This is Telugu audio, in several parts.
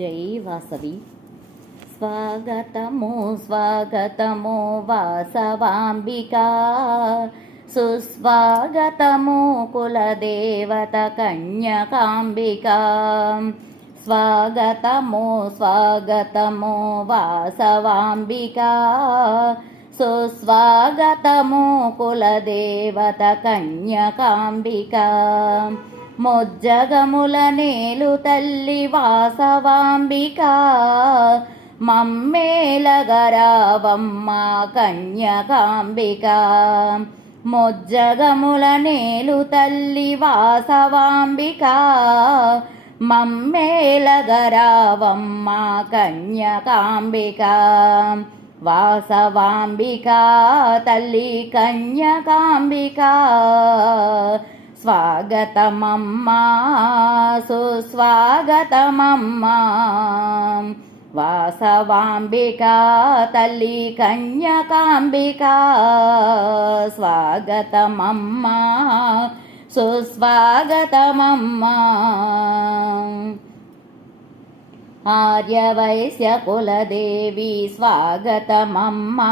జై వాసవి. స్వాగతము స్వాగతము వాసవాంబికా, సుస్వాగతము కులదేవత కన్యకాంబికా. స్వాగతము స్వాగతము వాసవాంబికా, సుస్వాగతము కులదేవత కన్యకాంబికా. ముజ్జగముల నేలు తల్లి వాసవాంబికా, మమ్మేలగరావమ్మ కన్యకాంబికా. ముజ్జగముల నేలు తల్లి వాసవాంబికా, మమ్మేలగరావమ్మ కన్యకాంబికా. వాసవాంబికా తల్లి కన్యకాంబికా, స్వాగతమమ్మా సుస్వాగతమమ్మా. వాసవాంబికా తల్లి కన్యకాంబికా, స్వాగతమమ్మా సుస్వాగతమమ్మా. ఆర్యవైశ్య కులదేవి స్వాగతమమ్మా,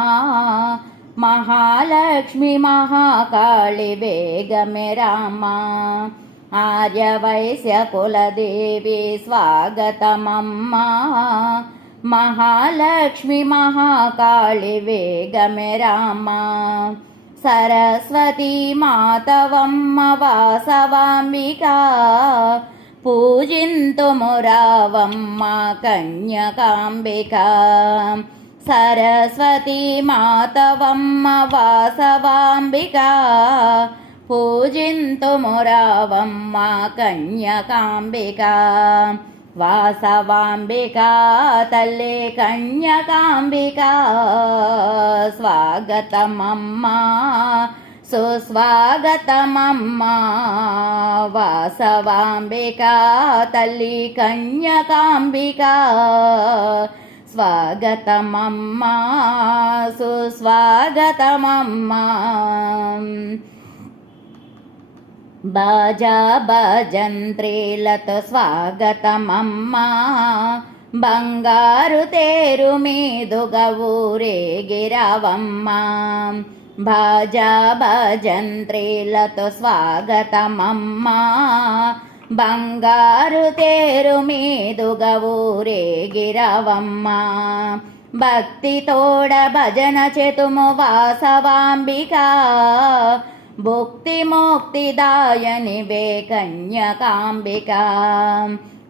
మహాలక్ష్మి మహాకాళి వేగమే రామా. ఆర్యవైశ్య కులదేవి స్వాగతమమ్మా, మహాలక్ష్మి మహాకాళి వేగమే రామా. సరస్వతీ మాతవమ్మ వాసవాంబికా, పూజింతుము రావమ్మ కన్యకాంబికా. సరస్వతీ మాతవమ్మ వాసవాంబికా, పూజింతుము రావమ్మ కన్యకాంబికా. వాసవాంబికా తల్లి కన్యకాంబికా, స్వాగతమమ్మా సుస్వాగతమమ్మా. వాసవాంబికా తల్లి కన్యకాంబికా, స్వాగతమమ్మా సుస్వాగతమమ్మా. బాజా భజంత్రీలతో స్వాగతమమ్మా, బంగారు తేరు మీదుగా ఊరేగిరావమ్మా. బాజా భజంత్రీలతో స్వాగతమమ్మా, బంగారు తేరు మీదుగా ఊరేగిరావమ్మా. భక్తి తోడ భజన చేతుము వాసవాంబికా, భుక్తి ముక్తి దాయని వే కన్యకాంబికా.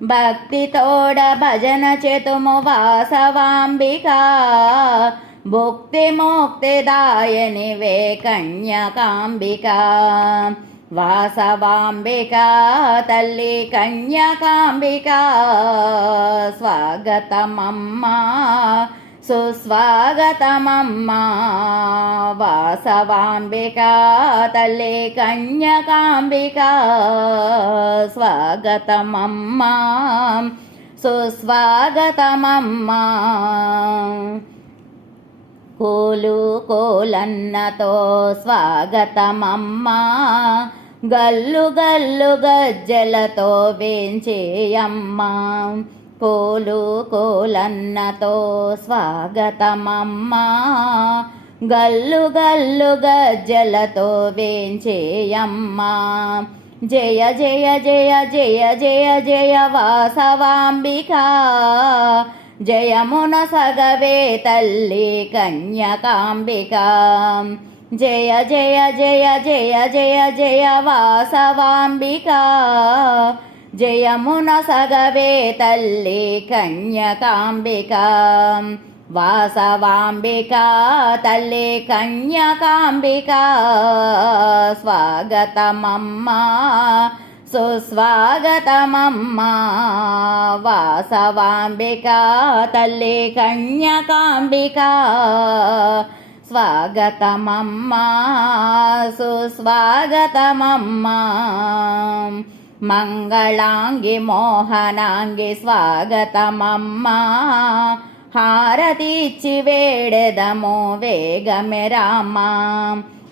భక్తి తోడ భజన చేతుము వాసవాంబికా, భుక్తి ముక్తి దాయని వే కన్యకాంబికా. వాసవాంబికా తల్లి కన్యకాంబికా, స్వాగతమమ్మా సుస్వాగతమమ్మా. వాసవాంబికా తల్లి కన్యకాంబికా, స్వాగతమమ్మా సుస్వాగతమమ్మా. కోలు కోలన్నతో స్వాగతమమ్మా, గల్లు గల్లు గజ్జలతో వేంచేయమ్మా. కోలు కోలన్నతో స్వాగతమమ్మా, గల్లు గల్లు గజ్జలతో వేంచేయమ్మా. జయ జయ జయ జయ జయ జయ వాసవాంబికా, జయమున సగవే తల్లి కన్యకాంబికా. జయ జయ జయ జయ జయ జయ వాసవాంబికా, జయమున సగవే తల్లి కన్యకాంబికా. వాసవాంబికా తల్లి కన్యకాంబికా, స్వాగతమమ్మా సుస్వాగతమమ్మా. వాసవాంబికా తల్లి కన్యకాంబికా, స్వాగతమమ్మా సుస్వాగతమమ్మా. మంగళాంగి మోహనాంగి స్వాగతమమ్మా, హారతిచ్చి వేడెదము వేగమే రామా.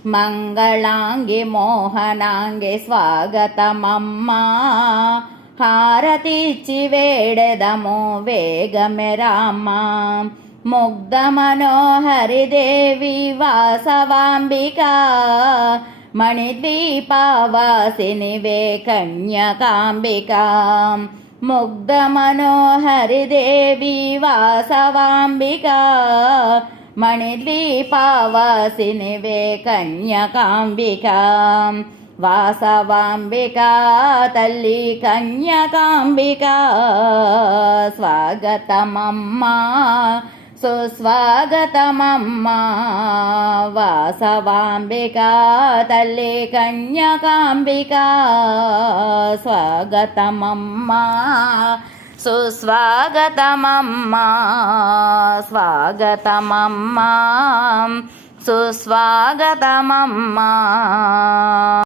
మంగళాంగి మోహనాంగి స్వాగతమమ్మా, హారతిచ్చి వేడెదము వేగమె రామ ముగ్ధ మనోహరి దేవి వాసవాంబికా మణిద్వీపవాసినివే కన్యకాంబికా ముగ్ధ మనోహరి దేవి వాసవాంబికా మణిద్వీపవాసినివే కన్యకాంబికా వాసవాంబికా తల్లి కన్యకాంబికా స్వాగతమమ్మా సుస్వాగతమమ్మా వాసవాంబికా తల్లి కన్యకాంబికా స్వాగతమమ్మా సుస్వాగతమమ్మా స్వాగతమమ్మా సుస్వాగతమమ్మా.